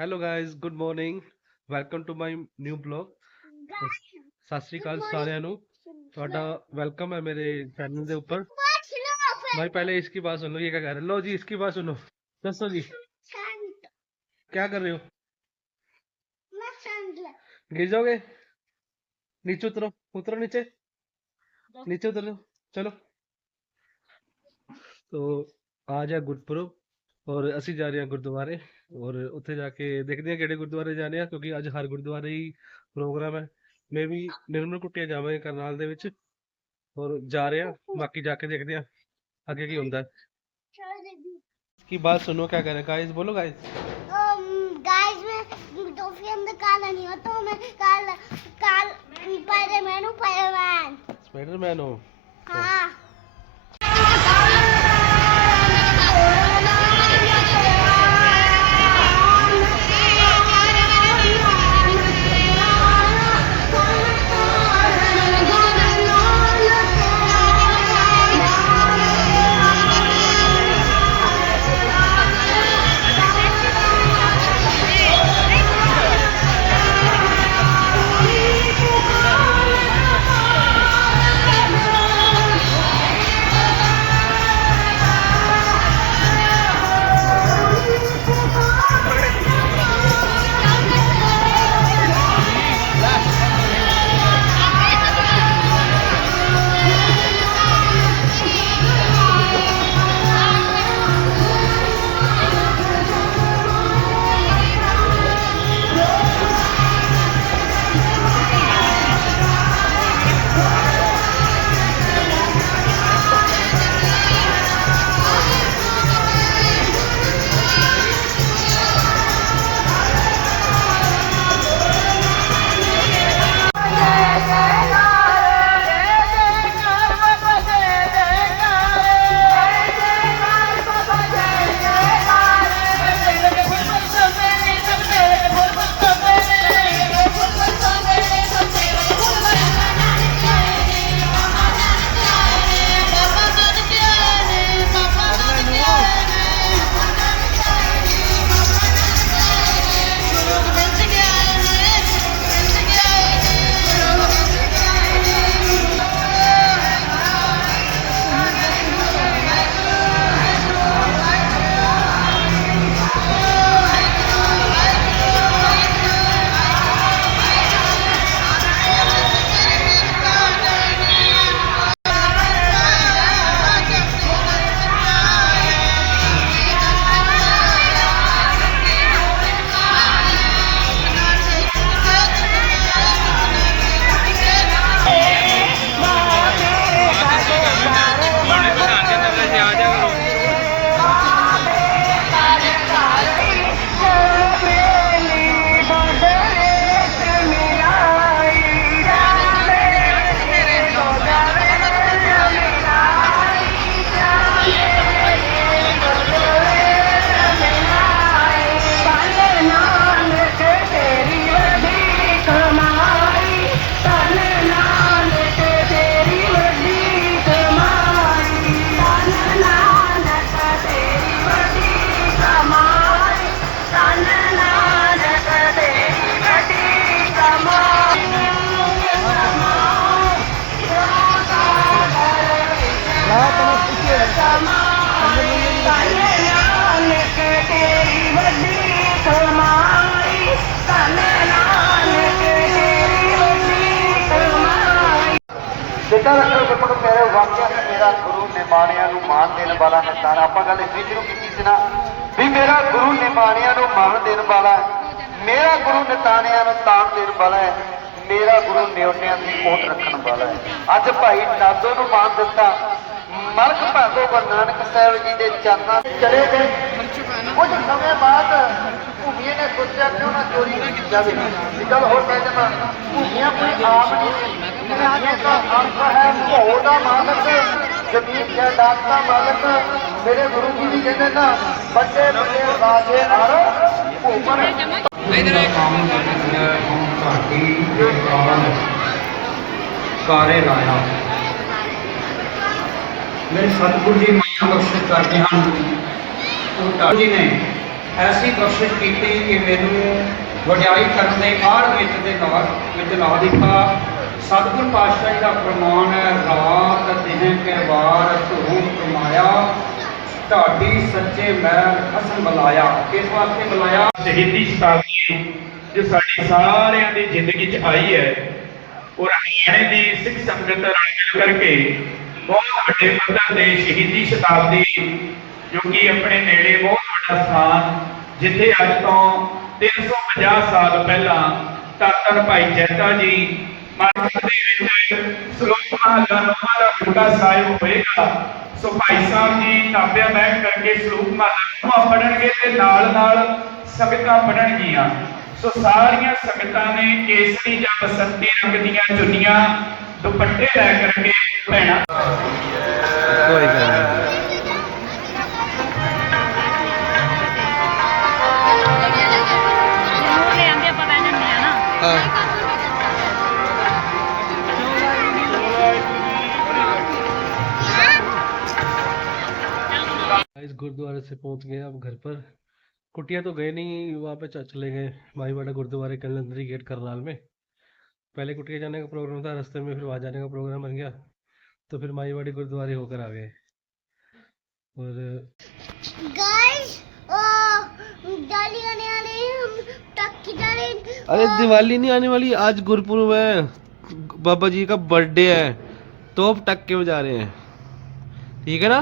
hello guys good morning welcome to my new blog Sat Sri ਅਕਾਲ ਸਾਰਿਆਂ ਨੂੰ ਤੁਹਾਡਾ वेलकम है मेरे चैनल के ऊपर भाई पहले इसकी बात सुन लो ये क्या कह रहे हैं लो जी इसकी बात सुनो दसो जी क्या कर रहे हो गिर जाओगे नीचे उतरो उतरो नीचे नीचे उतरो चलो तो आज है गुरपुरब ਔਰ ਅਸੀਂ ਜਾ ਰਹੇ ਹਾਂ ਗੁਰਦੁਆਰੇ ਔਰ ਉੱਥੇ ਜਾ ਕੇ ਦੇਖਦੇ ਆ ਕਿਹੜੇ ਗੁਰਦੁਆਰੇ ਜਾਣੇ ਆ ਕਿਉਂਕਿ ਅੱਜ ਹਰ ਗੁਰਦੁਆਰੇ ਹੀ ਪ੍ਰੋਗਰਾਮ ਹੈ। ਮੈਂ ਵੀ ਨਿਰਮਲ ਕੁੱਟਿਆ ਜਾਵਾਂਗੇ ਕਰਨਾਲ ਦੇ ਵਿੱਚ। ਔਰ ਜਾ ਰਹੇ ਆ ਬਾਕੀ ਜਾ ਕੇ ਦੇਖਦੇ ਆ ਅੱਗੇ ਕੀ ਹੁੰਦਾ। ਕੀ ਬਾਤ ਸੁਣੋ ਕੀ ਕਰ ਰਹੇ ਬੋਲੋ ਗਾਇਸ ਗਾਇਸ ਮੈਂ ਟੋਫੀ ਅੰਦਰ ਕਾਲਾ ਨਹੀਂ ਹੋ ਤਾਂ ਮੈਂ ਕਾਲ ਕਾਲ ਪਾਇਰੇ ਮੈਨੂੰ ਪਾਇਰਮੈਨ ਸਪਾਈਡਰਮੈਨ ਹੋ। ਹਾਂ। हाँ ਬੇਟਾ ਰੱਖੋ ਗੁਰਮੁਖ ਮੇਰੇ ਵਾਕਿਆ ਹੈ ਮੇਰਾ ਗੁਰੂ ਨਿਮਾਣਿਆਂ ਨੂੰ ਮਾਨ ਦੇਣ ਵਾਲਾ ਹੈ, ਤਾਂ ਆਪਾਂ ਗੱਲ ਇਸ ਸ਼ੁਰੂ ਕੀਤੀ ਸੀ ਨਾ ਵੀ ਮੇਰਾ ਗੁਰੂ ਨਿਮਾਣਿਆਂ ਨੂੰ ਮਾਨ ਦੇਣ ਵਾਲਾ ਹੈ, ਮੇਰਾ ਗੁਰੂ ਨਿਤਾਣਿਆਂ ਨੂੰ ਤਾਣ ਦੇਣ ਵਾਲਾ ਹੈ, ਮੇਰਾ ਗੁਰੂ ਨਿਉਟਿਆਂ ਦੀ ਕੋਟ ਰੱਖਣ ਵਾਲਾ ਹੈ। ਅੱਜ ਭਾਈ ਨਾਦੋ ਨੂੰ ਮਾਣ ਦਿੱਤਾ। ਮਲਕ ਭਾਗੋ ਗੁਰੂ ਨਾਨਕ ਸਾਹਿਬ ਜੀ ਦੇ ਚਰਨਾਂ 'ਚ ਚਲੇ ਗਏ। ਕੁਝ ਸਮੇਂ ਬਾਅਦ ਭੂਮੀਏ ਨੇ ਸੋਚਿਆ ਕਿਉਂ ਨਾ ਚੋਰੀ ਕੀਤੀ ਜਾਵੇ ਵੀ ਚਲ ਹੋਰ ਕਹਿ ਦੇਣਾ ਭੂਮੀਆਂ ਕੋਈ ਆਪ ਨਹੀਂ ਭੂਮੀਆਂ ਦਾ ਅੰਕ ਹੈ ਭੋ ਦਾ ਮਾਲਕ। ਜ਼ਮੀਨ ਦਾ ਮਾਲਕ। ਮੇਰੇ ਗੁਰੂ ਜੀ ਵੀ ਕਹਿੰਦੇ ਨਾ ਵੱਡੇ ਵੱਡੇ ਰਾਜੇ ਹਰ ਭੂਮਨ ਕਾਰੇ ਲਾਇਆ। ਮੇਰੇ ਸਤਿਗੁਰੂ ਜੀ ਮਾਇਆ ਬਖਸ਼ਿਸ਼ ਕਰਦੇ ਹਨ। ਉਹ ਜੀ ਨੇ ਐਸੀ ਬਖਸ਼ਿਸ਼ ਕੀਤੀ ਕਿ ਮੈਨੂੰ ਵਡਿਆਈ ਕਰਨ ਦੇ ਆੜ ਵਿੱਚ ਦੇ ਨਾਲ ਵਿੱਚ ਲਾ ਦਿੱਤਾ। ਸਤਿਗੁਰ ਪਾਤਸ਼ਾਹ ਜੀ ਦਾ ਫਰਮਾਨ ਹੈ, ਰਾਤ ਦਿਨ ਕੇ ਧੂਮ ਕਮਾਇਆ ਢਾਡੀ ਸੱਚੇ ਮੈਲ ਖਸਮ ਬੁਲਾਇਆ। ਕਿਸ ਵਾਸਤੇ ਬੁਲਾਇਆ? ਸ਼ਹੀਦੀ ਸ਼ਤਾਬਦੀ ਜੋ ਸਾਡੀ ਸਾਰਿਆਂ ਦੀ ਜ਼ਿੰਦਗੀ 'ਚ ਆਈ ਹੈ। ਔਰ ਹਰਿਆਣੇ ਦੀ ਸਿੱਖ ਸੰਗਤ ਰਲ ਮਿਲ ਕਰਕੇ ਬਹੁਤ ਵੱਡੇ ਪੱਧਰ ਤੇ ਸ਼ਹੀਦੀ ਸ਼ਤਾਬਦੀ, ਜੋ ਕਿ ਆਪਣੇ ਨੇੜੇ ਬਹੁਤ ਸਥਾਨ ਜਿੱਥੇ ਅੱਜ ਤੋਂ 350 ਸਾਲ ਪਹਿਲਾਂ ਧੰਨ ਭਾਈ ਜੈਤਾ ਜੀ ਮਾਰਕੀਟ ਦੇ ਵਿੱਚ ਸ਼ਲੋਕ ਮਹਲਾ ਨੌਵਾਂ ਦਾ ਬੁੱਢਾ ਸਾਹਿਬ ਹੋਏਗਾ ਸੋ ਭਾਈ ਸਾਹਿਬ ਜੀ, ਤਾਬਿਆ ਬੈਠ ਕਰਕੇ ਸ਼ਲੋਕ ਮਹਲਾ ਨੌਵਾਂ ਪੜਨਗੇ ਤੇ ਨਾਲ ਨਾਲ ਸੰਗਤਾਂ ਪੜਨਗੀਆਂ ਸੋ ਸਾਰੀਆਂ ਸੰਗਤਾਂ ਨੇ ਕੇਸਰੀ ਜਾਂ ਬਸੰਤੀ ਰੰਗ ਦੀਆਂ ਚੁੰਨੀਆਂ ਦੁਪੱਟੇ ਲੈ ਕਰਕੇ ਭੈਣਾਂ ਕੋਈ ਗੱਲ गुरुद्वारे से पहुँच गए अब घर पर। कुटिया तो गए नहीं वहाँ पे चले गए माईवाड़ा गुरुद्वारे कलंदरी गेट करनाल में। पहले कुटिया जाने का प्रोग्राम था रास्ते में फिर वहाँ जाने का प्रोग्राम बन गया तो फिर माईवाड़ी गुरुद्वारे होकर आ गए। और गाइस ओ डाली आने वाले हम टक की जा रहे। अरे दिवाली नहीं आने वाली आज गुरुपुरब है बाबा जी का बर्थडे है तो अब टक में जा रहे हैं? ठीक है ना?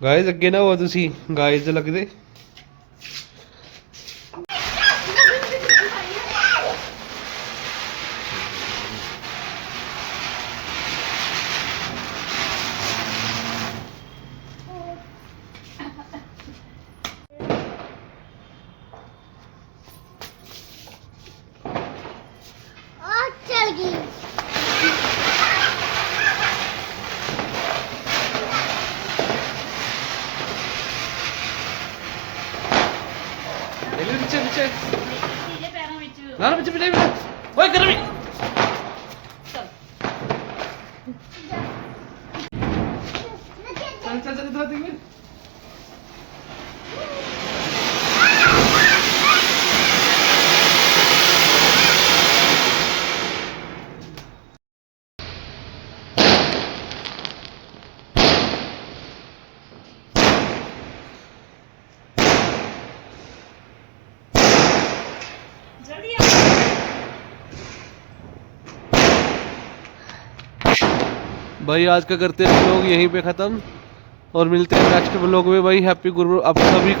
ਗਾਇਜ਼ ਅੱਗੇ ਨਾ ਹੋ ਤੁਸੀਂ ਗਾਇਜ਼ ਲੱਗਦੇ चल चल चल इधर मी भाई आज का करते हैं लोग? यहीं पे ख़त्म? और मिलते हैं नेक्स्ट ब्लॉग में। भाई हैप्पी गुरु आप सभी को